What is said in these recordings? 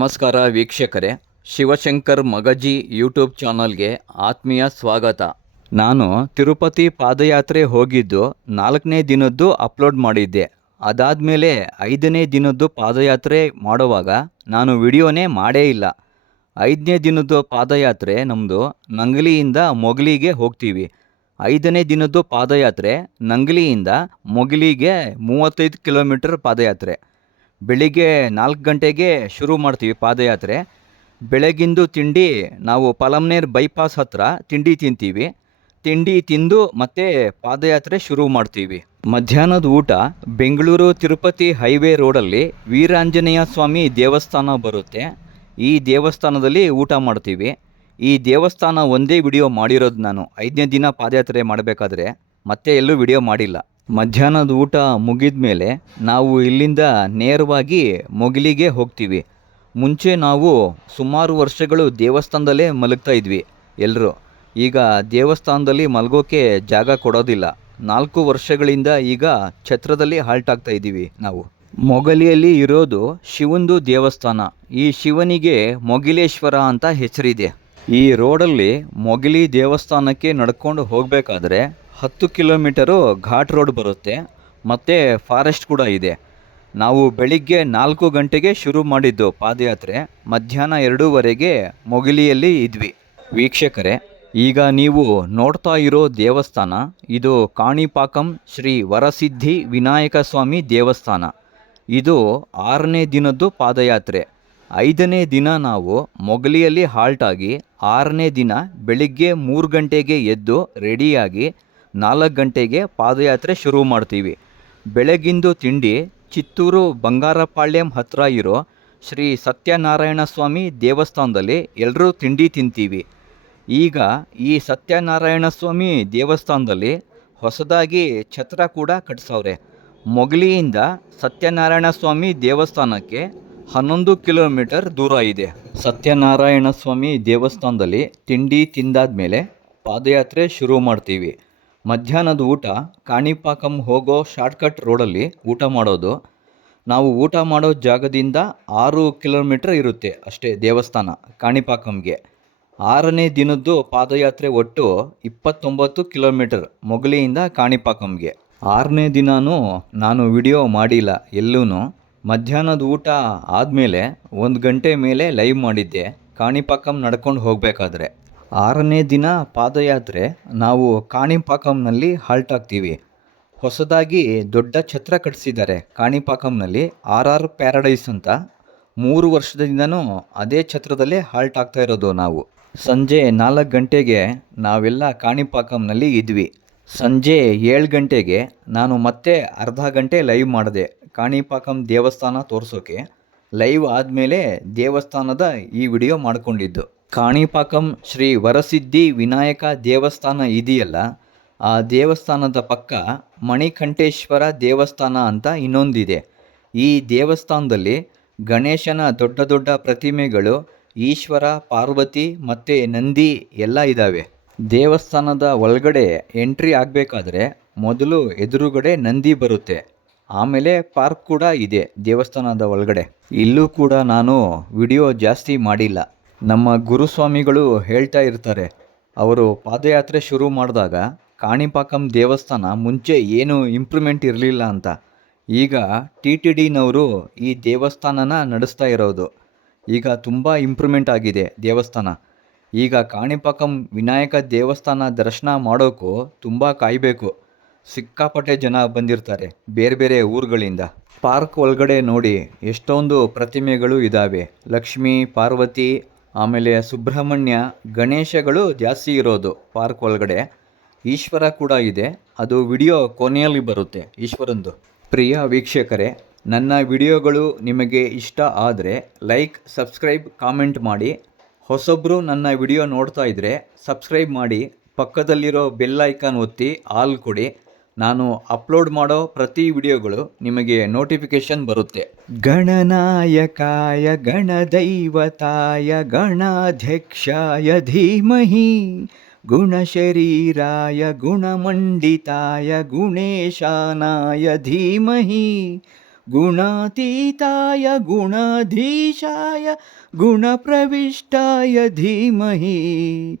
ನಮಸ್ಕಾರ ವೀಕ್ಷಕರೇ, ಶಿವಶಂಕರ್ ಮಗಜಿ ಯೂಟ್ಯೂಬ್ ಚಾನಲ್ಗೆ ಆತ್ಮೀಯ ಸ್ವಾಗತ. ನಾನು ತಿರುಪತಿ ಪಾದಯಾತ್ರೆ ಹೋಗಿದ್ದು ನಾಲ್ಕನೇ ದಿನದ್ದು ಅಪ್ಲೋಡ್ ಮಾಡಿದ್ದೆ. ಅದಾದಮೇಲೆ ಐದನೇ ದಿನದ್ದು ಪಾದಯಾತ್ರೆ ಮಾಡುವಾಗ ನಾನು ವಿಡಿಯೋನೇ ಮಾಡೇ ಇಲ್ಲ. ಐದನೇ ದಿನದ್ದು ಪಾದಯಾತ್ರೆ ನಮ್ಮದು ನಂಗಲಿಯಿಂದ ಮೊಗಲಿಗೆ ಹೋಗ್ತೀವಿ. ಐದನೇ ದಿನದ್ದು ಪಾದಯಾತ್ರೆ ನಂಗಲಿಯಿಂದ ಮೊಗಲಿಗೆ ಮೂವತ್ತೈದು ಕಿಲೋಮೀಟರ್ ಪಾದಯಾತ್ರೆ. ಬೆಳಿಗ್ಗೆ ನಾಲ್ಕು ಗಂಟೆಗೆ ಶುರು ಮಾಡ್ತೀವಿ ಪಾದಯಾತ್ರೆ. ಬೆಳಗಿಂದು ತಿಂಡಿ ನಾವು ಪಲಮ್ನೇರ್ ಬೈಪಾಸ್ ಹತ್ರ ತಿಂಡಿ ತಿಂತೀವಿ. ತಿಂಡಿ ತಿಂದು ಮತ್ತೆ ಪಾದಯಾತ್ರೆ ಶುರು ಮಾಡ್ತೀವಿ. ಮಧ್ಯಾಹ್ನದ ಊಟ ಬೆಂಗಳೂರು ತಿರುಪತಿ ಹೈವೇ ರೋಡಲ್ಲಿ ವೀರಾಂಜನೇಯ ಸ್ವಾಮಿ ದೇವಸ್ಥಾನ ಬರುತ್ತೆ. ಈ ದೇವಸ್ಥಾನದಲ್ಲಿ ಊಟ ಮಾಡ್ತೀವಿ. ಈ ದೇವಸ್ಥಾನ ಒಂದೇ ವಿಡಿಯೋ ಮಾಡಿರೋದು ನಾನು. ಐದನೇ ದಿನ ಪಾದಯಾತ್ರೆ ಮಾಡಬೇಕಾದ್ರೆ ಮತ್ತೆ ಎಲ್ಲೂ ವಿಡಿಯೋ ಮಾಡಿಲ್ಲ. ಮಧ್ಯಾಹ್ನದ ಊಟ ಮುಗಿದ ಮೇಲೆ ನಾವು ಇಲ್ಲಿಂದ ನೇರವಾಗಿ ಮೊಗಲಿಗೆ ಹೋಗ್ತೀವಿ. ಮುಂಚೆ ನಾವು ಸುಮಾರು ವರ್ಷಗಳು ದೇವಸ್ಥಾನದಲ್ಲೇ ಮಲಗ್ತಾ ಇದ್ವಿ ಎಲ್ಲರೂ ಈಗ ದೇವಸ್ಥಾನದಲ್ಲಿ ಮಲಗೋಕೆ ಜಾಗ ಕೊಡೋದಿಲ್ಲ. ನಾಲ್ಕು ವರ್ಷಗಳಿಂದ ಈಗ ಛತ್ರದಲ್ಲಿ ಹಾಲ್ಟ್ ಆಗ್ತಾ ಇದ್ದೀವಿ ನಾವು. ಮೊಗಲಿಯಲ್ಲಿ ಇರೋದು ಶಿವಂದು ದೇವಸ್ಥಾನ. ಈ ಶಿವನಿಗೆ ಮೊಗಿಲೇಶ್ವರ ಅಂತ ಹೆಸರಿದೆ. ಈ ರೋಡಲ್ಲಿ ಮೊಗಲಿ ದೇವಸ್ಥಾನಕ್ಕೆ ನಡ್ಕೊಂಡು ಹೋಗಬೇಕಾದ್ರೆ ಹತ್ತು ಕಿಲೋಮೀಟರು ಘಾಟ್ ರೋಡ್ ಬರುತ್ತೆ, ಮತ್ತು ಫಾರೆಸ್ಟ್ ಕೂಡ ಇದೆ. ನಾವು ಬೆಳಿಗ್ಗೆ ನಾಲ್ಕು ಗಂಟೆಗೆ ಶುರು ಮಾಡಿದ್ದು ಪಾದಯಾತ್ರೆ, ಮಧ್ಯಾಹ್ನ ಎರಡೂವರೆಗೆ ಮೊಗಿಲಿಯಲ್ಲಿ ಇದ್ವಿ. ವೀಕ್ಷಕರೇ, ಈಗ ನೀವು ನೋಡ್ತಾ ಇರೋ ದೇವಸ್ಥಾನ, ಇದು ಕಾಣಿಪಾಕಂ ಶ್ರೀ ವರಸಿದ್ಧಿ ವಿನಾಯಕ ಸ್ವಾಮಿ ದೇವಸ್ಥಾನ. ಇದು ಆರನೇ ದಿನದ್ದು ಪಾದಯಾತ್ರೆ. ಐದನೇ ದಿನ ನಾವು ಮೊಗಲಿಯಲ್ಲಿ ಹಾಲ್ಟ್ ಆಗಿ ಆರನೇ ದಿನ ಬೆಳಿಗ್ಗೆ ಮೂರು ಗಂಟೆಗೆ ಎದ್ದು ರೆಡಿಯಾಗಿ ನಾಲ್ಕು ಗಂಟೆಗೆ ಪಾದಯಾತ್ರೆ ಶುರು ಮಾಡ್ತೀವಿ. ಬೆಳಗಿಂದು ತಿಂಡಿ ಚಿತ್ತೂರು ಬಂಗಾರಪಾಳ್ಯಂ ಹತ್ತಿರ ಇರೋ ಶ್ರೀ ಸತ್ಯನಾರಾಯಣ ಸ್ವಾಮಿ ದೇವಸ್ಥಾನದಲ್ಲಿ ಎಲ್ಲರೂ ತಿಂಡಿ ತಿಂತೀವಿ. ಈಗ ಈ ಸತ್ಯನಾರಾಯಣ ಸ್ವಾಮಿ ದೇವಸ್ಥಾನದಲ್ಲಿ ಹೊಸದಾಗಿ ಛತ್ರ ಕೂಡ ಕಟ್ಸವ್ರೆ. ಮೊಗಲಿಯಿಂದ ಸತ್ಯನಾರಾಯಣ ಸ್ವಾಮಿ ದೇವಸ್ಥಾನಕ್ಕೆ ಹನ್ನೊಂದು ಕಿಲೋಮೀಟರ್ ದೂರ ಇದೆ. ಸತ್ಯನಾರಾಯಣ ಸ್ವಾಮಿ ದೇವಸ್ಥಾನದಲ್ಲಿ ತಿಂಡಿ ತಿಂದಾದ ಮೇಲೆ ಪಾದಯಾತ್ರೆ ಶುರು ಮಾಡ್ತೀವಿ. ಮಧ್ಯಾಹ್ನದ ಊಟ ಕಾಣಿಪಾಕಂ ಹೋಗೋ ಶಾರ್ಟ್ಕಟ್ ರೋಡಲ್ಲಿ ಊಟ ಮಾಡೋದು. ನಾವು ಊಟ ಮಾಡೋ ಜಾಗದಿಂದ ಆರು ಕಿಲೋಮೀಟ್ರ್ ಇರುತ್ತೆ ಅಷ್ಟೇ ದೇವಸ್ಥಾನ ಕಾಣಿಪಾಕಂಗೆ. ಆರನೇ ದಿನದ್ದು ಪಾದಯಾತ್ರೆ ಒಟ್ಟು ಇಪ್ಪತ್ತೊಂಬತ್ತು ಕಿಲೋಮೀಟರ್ ಮೊಗಲಿಯಿಂದ ಕಾಣಿಪಾಕಂಗೆ. ಆರನೇ ದಿನಾನೂ ನಾನು ವಿಡಿಯೋ ಮಾಡಿಲ್ಲ ಎಲ್ಲೂ ಮಧ್ಯಾಹ್ನದ ಊಟ ಆದಮೇಲೆ ಒಂದು ಗಂಟೆ ಮೇಲೆ ಲೈವ್ ಮಾಡಿದ್ದೆ. ಕಾಣಿಪಾಕಂ ನಡ್ಕೊಂಡು ಹೋಗಬೇಕಾದ್ರೆ. ಆರನೇ ದಿನ ಪಾದಯಾತ್ರೆ. ನಾವು ಕಾಣಿಪಾಕಂನಲ್ಲಿ ಹಾಲ್ಟ್ ಆಗ್ತೀವಿ ಹೊಸದಾಗಿ ದೊಡ್ಡ ಛತ್ರ ಕಟ್ಟಿಸಿದ್ದಾರೆ ಕಾಣಿಪಾಕಂನಲ್ಲಿ. ಆರ್ ಆರ್ ಪ್ಯಾರಡೈಸ್ ಅಂತ. ಮೂರು ವರ್ಷದಿಂದನೂ ಅದೇ ಛತ್ರದಲ್ಲೇ ಹಾಲ್ಟ್ ಆಗ್ತಾ ಇರೋದು ನಾವು. ಸಂಜೆ ನಾಲ್ಕು ಗಂಟೆಗೆ ನಾವೆಲ್ಲ ಕಾಣಿಪಾಕಂನಲ್ಲಿ ಇದ್ವಿ. ಸಂಜೆ ಏಳು ಗಂಟೆಗೆ ನಾನು ಮತ್ತೆ ಅರ್ಧ ಗಂಟೆ ಲೈವ್ ಮಾಡಿದೆ ಕಾಣಿಪಾಕಂ ದೇವಸ್ಥಾನ ತೋರಿಸೋಕೆ. ಲೈವ್ ಆದಮೇಲೆ ದೇವಸ್ಥಾನದ ಈ ವಿಡಿಯೋ ಮಾಡಿಕೊಂಡಿದ್ದು. ಕಾಣಿಪಾಕಂ ಶ್ರೀ ವರಸಿದ್ಧಿ ವಿನಾಯಕ ದೇವಸ್ಥಾನ ಇದೆಯಲ್ಲ, ಆ ದೇವಸ್ಥಾನದ ಪಕ್ಕ ಮಣಿಕಂಠೇಶ್ವರ ದೇವಸ್ಥಾನ ಅಂತ ಇನ್ನೊಂದಿದೆ. ಈ ದೇವಸ್ಥಾನದಲ್ಲಿ ಗಣೇಶನ ದೊಡ್ಡ ದೊಡ್ಡ ಪ್ರತಿಮೆಗಳು, ಈಶ್ವರ, ಪಾರ್ವತಿ ಮತ್ತು ನಂದಿ ಎಲ್ಲ ಇದ್ದಾವೆ ದೇವಸ್ಥಾನದ ಒಳಗಡೆ ಎಂಟ್ರಿ ಆಗಬೇಕಾದ್ರೆ ಮೊದಲು ಎದುರುಗಡೆ ನಂದಿ ಬರುತ್ತೆ. ಆಮೇಲೆ ಪಾರ್ಕ್ ಕೂಡ ಇದೆ ದೇವಸ್ಥಾನದ ಒಳಗಡೆ. ಇಲ್ಲೂ ಕೂಡ ನಾನು ವಿಡಿಯೋ ಜಾಸ್ತಿ ಮಾಡಿಲ್ಲ. ನಮ್ಮ ಗುರುಸ್ವಾಮಿಗಳು ಹೇಳ್ತಾ ಇರ್ತಾರೆ. ಅವರು ಪಾದಯಾತ್ರೆ ಶುರು ಮಾಡಿದಾಗ ಕಾಣಿಪಾಕಂ ದೇವಸ್ಥಾನ ಮುಂಚೆ ಏನು ಇಂಪ್ರೂವ್ಮೆಂಟ್ ಇರಲಿಲ್ಲ ಅಂತ. ಈಗ ಟಿ ಟಿ ಡಿನವರು ಈ ದೇವಸ್ಥಾನನ ನಡೆಸ್ತಾ ಇರೋದು. ಈಗ ತುಂಬ ಇಂಪ್ರೂವ್ಮೆಂಟ್ ಆಗಿದೆ ದೇವಸ್ಥಾನ. ಈಗ ಕಾಣಿಪಾಕಂ ವಿನಾಯಕ ದೇವಸ್ಥಾನ ದರ್ಶನ ಮಾಡೋಕ್ಕೂ ತುಂಬ ಕಾಯಬೇಕು. ಸಿಕ್ಕಾಪಟ್ಟೆ ಜನ ಬಂದಿರ್ತಾರೆ ಬೇರೆ ಬೇರೆ ಊರುಗಳಿಂದ. ಪಾರ್ಕ್ ಒಳಗಡೆ ನೋಡಿ ಎಷ್ಟೊಂದು ಪ್ರತಿಮೆಗಳು ಇದ್ದಾವೆ ಲಕ್ಷ್ಮಿ, ಪಾರ್ವತಿ ಆಮೇಲೆ ಸುಬ್ರಹ್ಮಣ್ಯ ಗಣೇಶಗಳು ಜಾಸ್ತಿ ಇರೋದು ಪಾರ್ಕ್ ಒಳಗಡೆ. ಈಶ್ವರ ಕೂಡ ಇದೆ. ಅದು ವಿಡಿಯೋ ಕೊನೆಯಲ್ಲಿ ಬರುತ್ತೆ ಈಶ್ವರಂದು. ಪ್ರಿಯ ವೀಕ್ಷಕರೇ, ನನ್ನ ವಿಡಿಯೋಗಳು ನಿಮಗೆ ಇಷ್ಟ ಆದರೆ ಲೈಕ್, ಸಬ್ಸ್ಕ್ರೈಬ್, ಕಾಮೆಂಟ್ ಮಾಡಿ. ಹೊಸೊಬ್ಬರು ನನ್ನ ವಿಡಿಯೋ ನೋಡ್ತಾ ಇದ್ದರೆ ಸಬ್ಸ್ಕ್ರೈಬ್ ಮಾಡಿ. ಪಕ್ಕದಲ್ಲಿರೋ ಬೆಲ್ ಐಕಾನ್ ಒತ್ತಿ, ಆಲ್ ಕೊಡಿ. ನಾನು ಅಪ್ಲೋಡ್ ಮಾಡೋ ಪ್ರತಿ ವಿಡಿಯೋಗಳು ನಿಮಗೆ ನೋಟಿಫಿಕೇಶನ್ ಬರುತ್ತೆ. ಗಣನಾಯಕಾಯ, ಗಣದೈವತಾಯ, ಗಣಾಧ್ಯಕ್ಷಾಯ, ಧೀಮಹಿ. ಗುಣಶರೀರಾಯ, ಗುಣಮಂಡಿತಾಯ, ಗುಣೇಶಾನಾಯ, ಧೀಮಹಿ. ಗುಣಾತೀತಾಯ, ಗುಣಾಧೀಶಾಯ, ಗುಣಪ್ರವಿಷ್ಟಾಯ, ಧೀಮಹಿ.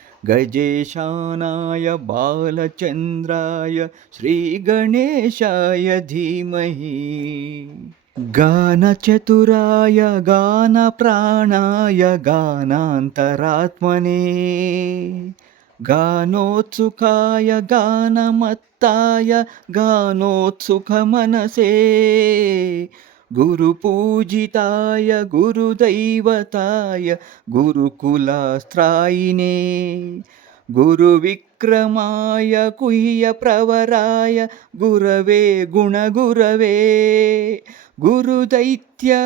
गजेशानाय बालचन्द्राय श्रीगणेशाय धीमहि। गानचतुराय गानप्राणाय गानान्तरात्मने। गानोत्सुकाय गानमत्ताय गानोत्सुकमनसे ಗುರು ಪೂಜಿತಾಯ ಗುರುಪೂಜಿತಾಯ ಗುರುದೈವತಾಯ ಗುರುಕುಲಾಸ್ತ್ರಾಯಿನೇ ಗುರುವಿಕ್ರಮಾಯ ಕುಯ್ಯ ಪ್ರವರಾಯ ಗುರವೇ ಗುಣಗುರವೇ. ಗುರು ದೈತ್ಯ